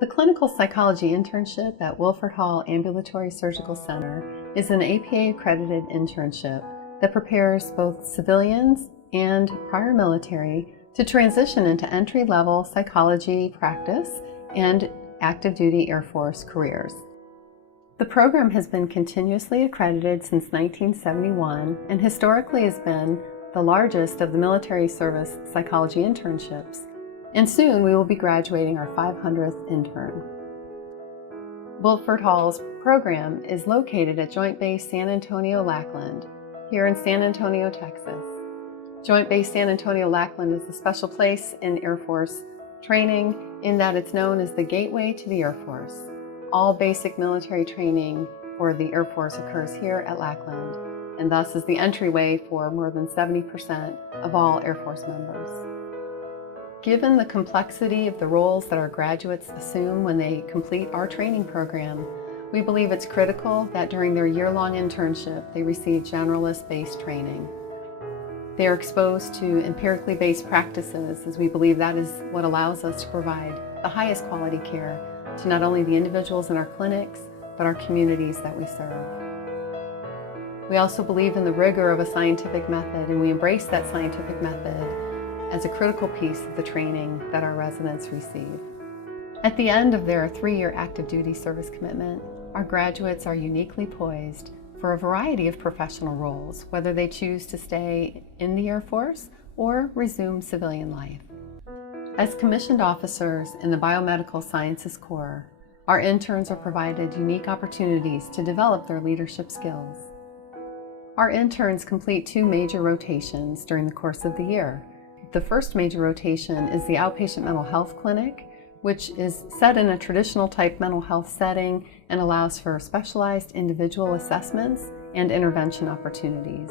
The Clinical Psychology Internship at Wilford Hall Ambulatory Surgical Center is an APA-accredited internship that prepares both civilians and prior military to transition into entry-level psychology practice and active duty Air Force careers. The program has been continuously accredited since 1971 and historically has been the largest of the military service psychology internships. And soon we will be graduating our 500th intern. Wilford Hall's program is located at Joint Base San Antonio-Lackland, here in San Antonio, Texas. Joint Base San Antonio-Lackland is a special place in Air Force training in that it's known as the gateway to the Air Force. All basic military training for the Air Force occurs here at Lackland, and thus is the entryway for more than 70% of all Air Force members. Given the complexity of the roles that our graduates assume when they complete our training program, we believe it's critical that during their year-long internship they receive generalist-based training. They are exposed to empirically based practices, as we believe that is what allows us to provide the highest quality care to not only the individuals in our clinics, but our communities that we serve. We also believe in the rigor of a scientific method, and we embrace that scientific method as a critical piece of the training that our residents receive. At the end of their 3-year active duty service commitment, our graduates are uniquely poised for a variety of professional roles, whether they choose to stay in the Air Force or resume civilian life. As commissioned officers in the Biomedical Sciences Corps, our interns are provided unique opportunities to develop their leadership skills. Our interns complete 2 major rotations during the course of the year. The first major rotation is the outpatient mental health clinic, which is set in a traditional type mental health setting and allows for specialized individual assessments and intervention opportunities.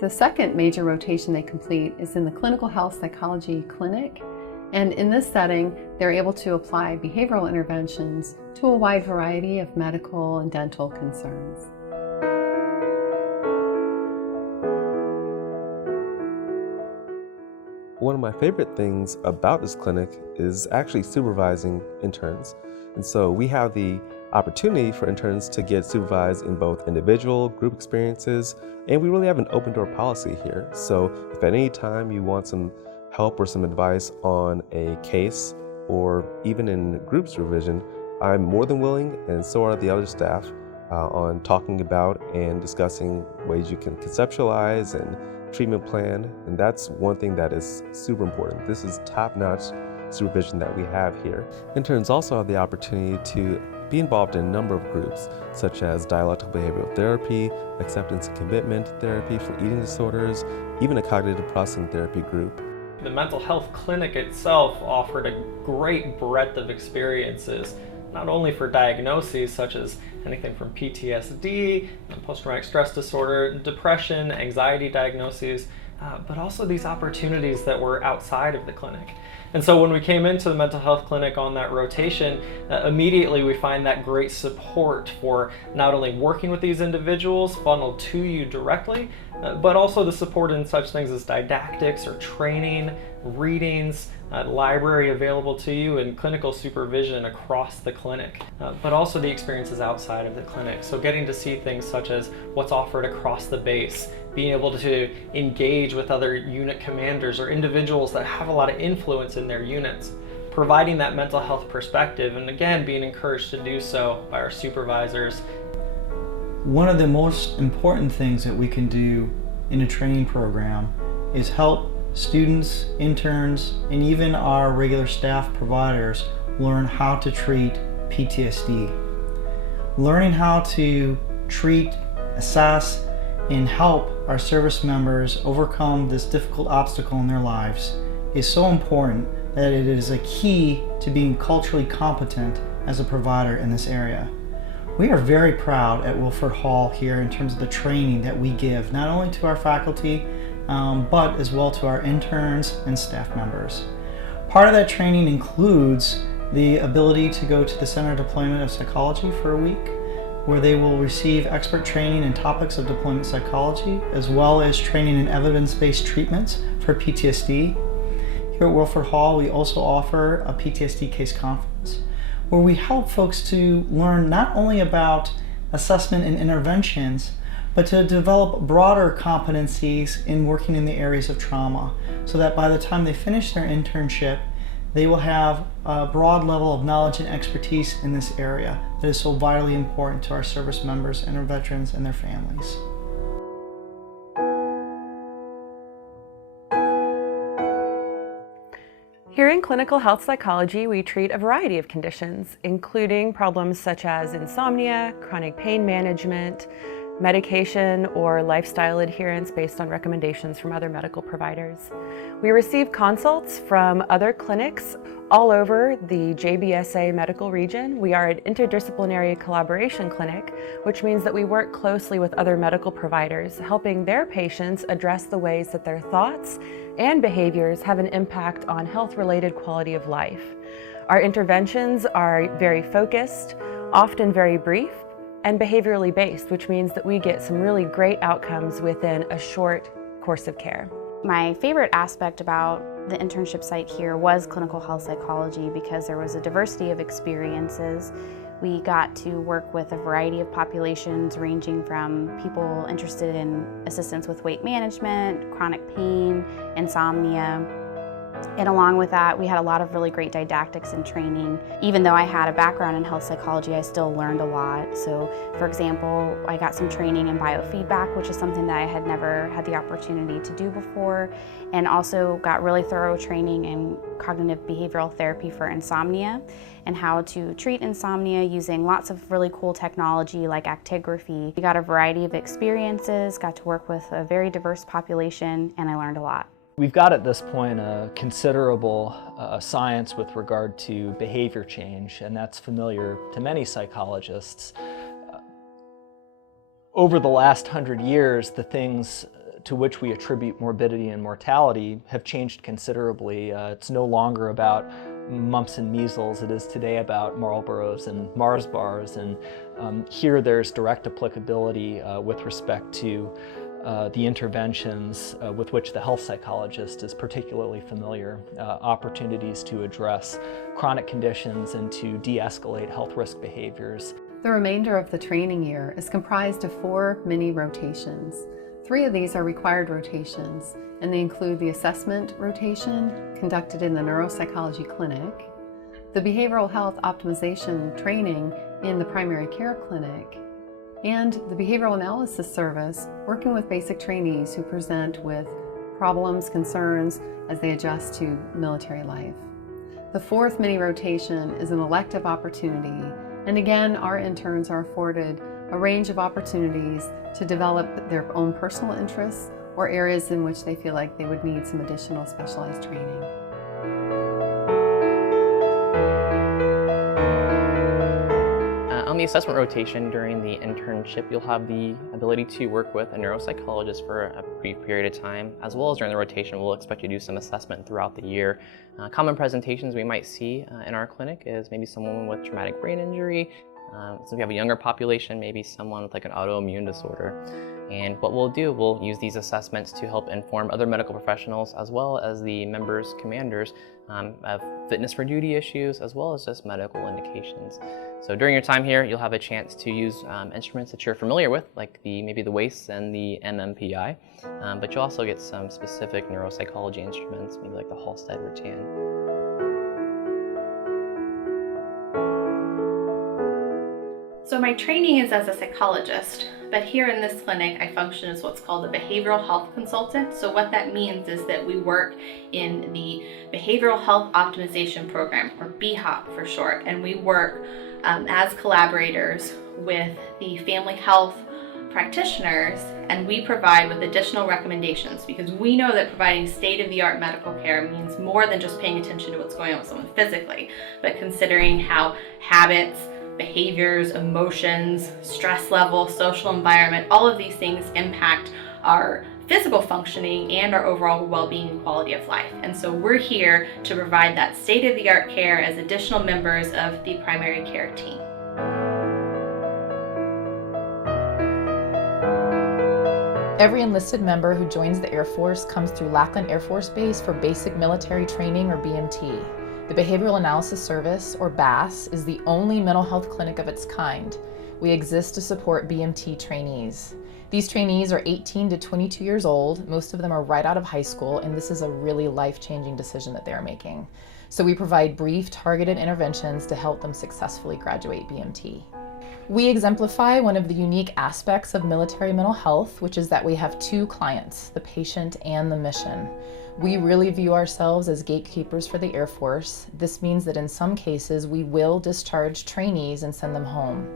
The second major rotation they complete is in the clinical health psychology clinic, and in this setting they're able to apply behavioral interventions to a wide variety of medical and dental concerns. One of my favorite things about this clinic is actually supervising interns. And so we have the opportunity for interns to get supervised in both individual, group experiences, and we really have an open door policy here. So if at any time you want some help or some advice on a case or even in group supervision, I'm more than willing, and so are the other staff, on talking about and discussing ways you can conceptualize and treatment plan, and that's one thing that is super important. This is top-notch supervision that we have here. Interns also have the opportunity to be involved in a number of groups, such as dialectical behavioral therapy, acceptance and commitment therapy for eating disorders, even a cognitive processing therapy group. The mental health clinic itself offered a great breadth of experiences, not only for diagnoses such as anything from PTSD, post-traumatic stress disorder, depression, anxiety diagnoses, but also these opportunities that were outside of the clinic. And so when we came into the mental health clinic on that rotation, immediately we find that great support for not only working with these individuals funneled to you directly, but also the support in such things as didactics or training, readings, library available to you, and clinical supervision across the clinic, but also the experiences outside of the clinic. So getting to see things such as what's offered across the base, being able to engage with other unit commanders or individuals that have a lot of influence in their units, providing that mental health perspective, and again, being encouraged to do so by our supervisors. One of the most important things that we can do in a training program is help students, interns, and even our regular staff providers learn how to treat PTSD. Learning how to treat, assess, and help our service members overcome this difficult obstacle in their lives is so important that it is a key to being culturally competent as a provider in this area. We are very proud at Wilford Hall here in terms of the training that we give, not only to our faculty, but as well to our interns and staff members. Part of that training includes the ability to go to the Center of Deployment of Psychology for a week, where they will receive expert training in topics of deployment psychology, as well as training in evidence-based treatments for PTSD. Here at Wilford Hall, we also offer a PTSD case conference, where we help folks to learn not only about assessment and interventions, but to develop broader competencies in working in the areas of trauma, so that by the time they finish their internship, they will have a broad level of knowledge and expertise in this area that is so vitally important to our service members and our veterans and their families. Here in clinical health psychology, we treat a variety of conditions, including problems such as insomnia, chronic pain management, medication or lifestyle adherence based on recommendations from other medical providers. We receive consults from other clinics all over the JBSA medical region. We are an interdisciplinary collaboration clinic, which means that we work closely with other medical providers, helping their patients address the ways that their thoughts and behaviors have an impact on health-related quality of life. Our interventions are very focused, often very brief, and behaviorally based, which means that we get some really great outcomes within a short course of care. My favorite aspect about the internship site here was clinical health psychology because there was a diversity of experiences. We got to work with a variety of populations ranging from people interested in assistance with weight management, chronic pain, insomnia. And along with that, we had a lot of really great didactics and training. Even though I had a background in health psychology, I still learned a lot. So, for example, I got some training in biofeedback, which is something that I had never had the opportunity to do before, and also got really thorough training in cognitive behavioral therapy for insomnia and how to treat insomnia using lots of really cool technology like actigraphy. We got a variety of experiences, got to work with a very diverse population, and I learned a lot. We've got at this point a considerable science with regard to behavior change, and that's familiar to many psychologists. Over the last 100 years, the things to which we attribute morbidity and mortality have changed considerably. It's no longer about mumps and measles. It is today about Marlboros and Mars bars, and here there's direct applicability with respect to the interventions with which the health psychologist is particularly familiar, opportunities to address chronic conditions and to de-escalate health risk behaviors. The remainder of the training year is comprised of 4 mini rotations. 3 of these are required rotations, and they include the assessment rotation conducted in the neuropsychology clinic, the behavioral health optimization training in the primary care clinic, and the behavioral analysis service, working with basic trainees who present with problems, concerns as they adjust to military life. The 4th mini rotation is an elective opportunity, and again, our interns are afforded a range of opportunities to develop their own personal interests or areas in which they feel like they would need some additional specialized training. On the assessment rotation during the internship, you'll have the ability to work with a neuropsychologist for a brief period of time, as well as during the rotation we'll expect you to do some assessment throughout the year. Common presentations we might see in our clinic is maybe someone with traumatic brain injury. So if you have a younger population, maybe someone with like an autoimmune disorder. And what we'll do, we'll use these assessments to help inform other medical professionals as well as the members' commanders of fitness for duty issues, as well as just medical indications. So during your time here, you'll have a chance to use instruments that you're familiar with, like maybe the WHASC and the MMPI, but you'll also get some specific neuropsychology instruments, maybe like the Halstead-Rattan. So my training is as a psychologist, but here in this clinic I function as what's called a behavioral health consultant. So what that means is that we work in the Behavioral Health Optimization Program, or BHOP for short, and we work as collaborators with the family health practitioners, and we provide with additional recommendations, because we know that providing state-of-the-art medical care means more than just paying attention to what's going on with someone physically, but considering how habits, behaviors, emotions, stress level, social environment, all of these things impact our physical functioning and our overall well-being and quality of life. And so we're here to provide that state-of-the-art care as additional members of the primary care team. Every enlisted member who joins the Air Force comes through Lackland Air Force Base for basic military training, or BMT. The Behavioral Analysis Service, or BAS, is the only mental health clinic of its kind. We exist to support BMT trainees. These trainees are 18 to 22 years old. Most of them are right out of high school, and this is a really life-changing decision that they're making. So we provide brief, targeted interventions to help them successfully graduate BMT. We exemplify one of the unique aspects of military mental health, which is that we have two clients, the patient and the mission. We really view ourselves as gatekeepers for the Air Force. This means that in some cases, we will discharge trainees and send them home.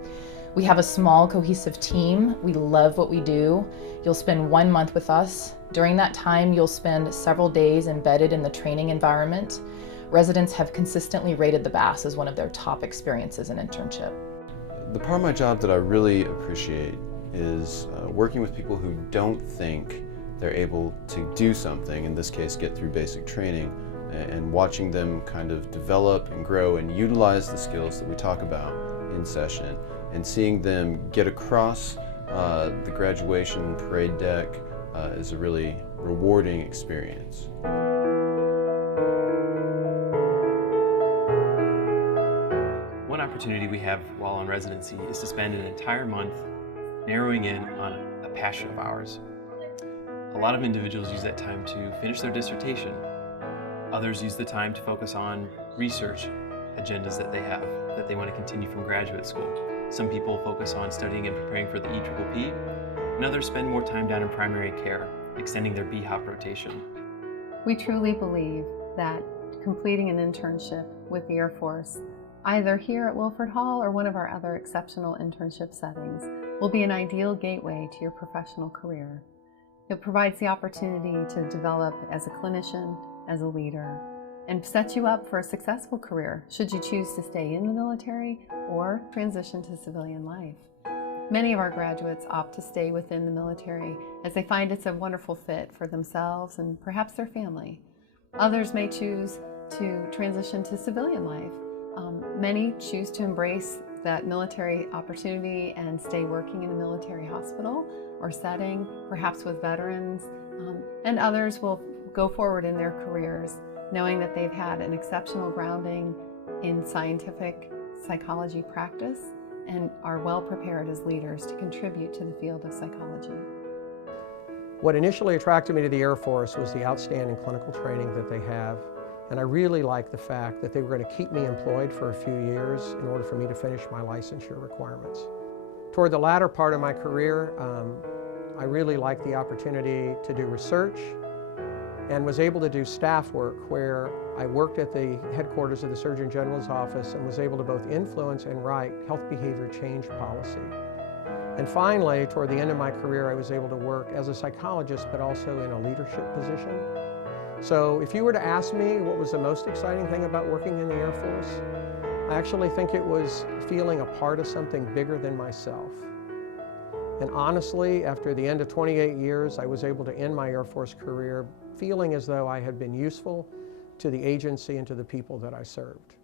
We have a small, cohesive team. We love what we do. You'll spend 1 month with us. During that time, you'll spend several days embedded in the training environment. Residents have consistently rated the BAS as one of their top experiences in internship. The part of my job that I really appreciate is working with people who don't think they're able to do something, in this case get through basic training, and watching them kind of develop and grow and utilize the skills that we talk about in session, and seeing them get across the graduation parade deck is a really rewarding experience. One opportunity we have while on residency is to spend an entire month narrowing in on a passion of ours. A lot of individuals use that time to finish their dissertation. Others use the time to focus on research agendas that they have, that they want to continue from graduate school. Some people focus on studying and preparing for the EPPP, and others spend more time down in primary care, extending their BHOP rotation. We truly believe that completing an internship with the Air Force, either here at Wilford Hall or one of our other exceptional internship settings, will be an ideal gateway to your professional career. It provides the opportunity to develop as a clinician, as a leader, and sets you up for a successful career should you choose to stay in the military or transition to civilian life. Many of our graduates opt to stay within the military as they find it's a wonderful fit for themselves and perhaps their family. Others may choose to transition to civilian life. Many choose to embrace that military opportunity and stay working in a military hospital or setting, perhaps with veterans, and others will go forward in their careers knowing that they've had an exceptional grounding in scientific psychology practice and are well prepared as leaders to contribute to the field of psychology. What initially attracted me to the Air Force was the outstanding clinical training that they have, and I really liked the fact that they were going to keep me employed for a few years in order for me to finish my licensure requirements. Toward the latter part of my career, I really liked the opportunity to do research and was able to do staff work where I worked at the headquarters of the Surgeon General's office and was able to both influence and write health behavior change policy. And finally, toward the end of my career, I was able to work as a psychologist, but also in a leadership position. So if you were to ask me what was the most exciting thing about working in the Air Force, I actually think it was feeling a part of something bigger than myself. And honestly, after the end of 28 years, I was able to end my Air Force career feeling as though I had been useful to the agency and to the people that I served.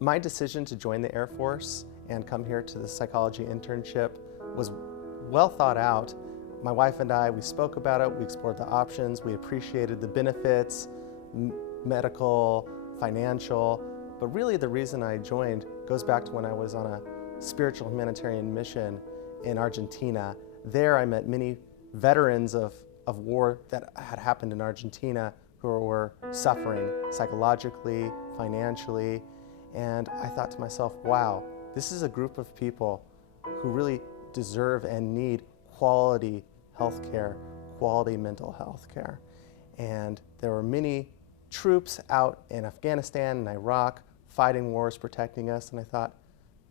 My decision to join the Air Force and come here to the psychology internship was well thought out. My wife and I, we spoke about it, we explored the options, we appreciated the benefits, medical, financial, but really the reason I joined goes back to when I was on a spiritual humanitarian mission in Argentina. There I met many veterans of war that had happened in Argentina who were suffering psychologically, financially, and I thought to myself, wow, this is a group of people who really deserve and need quality health care, quality mental health care. And there were many troops out in Afghanistan and Iraq fighting wars, protecting us, and I thought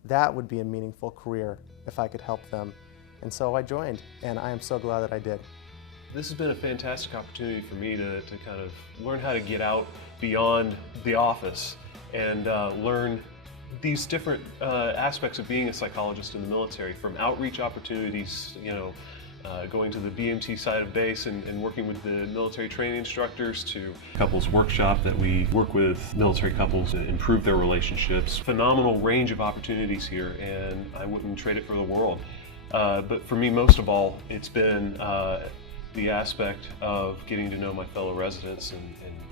that would be a meaningful career if I could help them. And so I joined, and I am so glad that I did. This has been a fantastic opportunity for me to kind of learn how to get out beyond the office and learn these different aspects of being a psychologist in the military, from outreach opportunities, going to the BMT side of base and working with the military training instructors, to couples workshop that we work with military couples to improve their relationships. Phenomenal range of opportunities here, and I wouldn't trade it for the world. But for me, most of all, it's been the aspect of getting to know my fellow residents and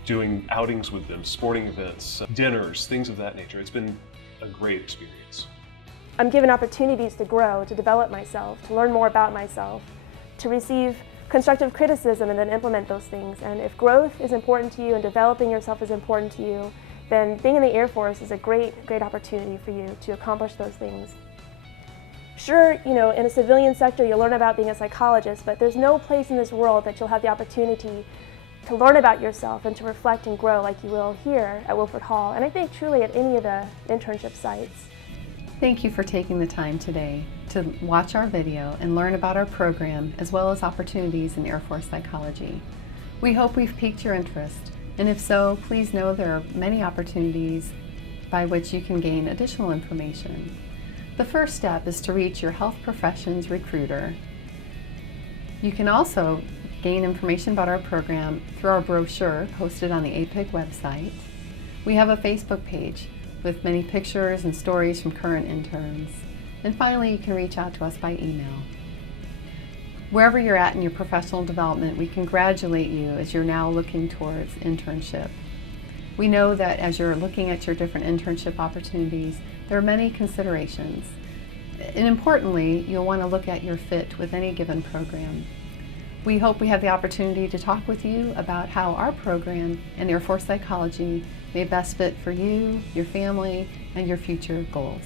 doing outings with them, sporting events, dinners, things of that nature. It's been a great experience. I'm given opportunities to grow, to develop myself, to learn more about myself, to receive constructive criticism and then implement those things. And if growth is important to you and developing yourself is important to you, then being in the Air Force is a great opportunity for you to accomplish those things. Sure, in a civilian sector you'll learn about being a psychologist, but there's no place in this world that you'll have the opportunity to learn about yourself and to reflect and grow like you will here at Wilford Hall, and I think truly at any of the internship sites. Thank you for taking the time today to watch our video and learn about our program as well as opportunities in Air Force psychology. We hope we've piqued your interest, and if so, please know there are many opportunities by which you can gain additional information. The first step is to reach your health professions recruiter. You can also gain information about our program through our brochure posted on the APIC website. We have a Facebook page with many pictures and stories from current interns. And finally, you can reach out to us by email. Wherever you're at in your professional development, we congratulate you as you're now looking towards internship. We know that as you're looking at your different internship opportunities, there are many considerations. And importantly, you'll want to look at your fit with any given program. We hope we have the opportunity to talk with you about how our program and Air Force psychology may best fit for you, your family, and your future goals.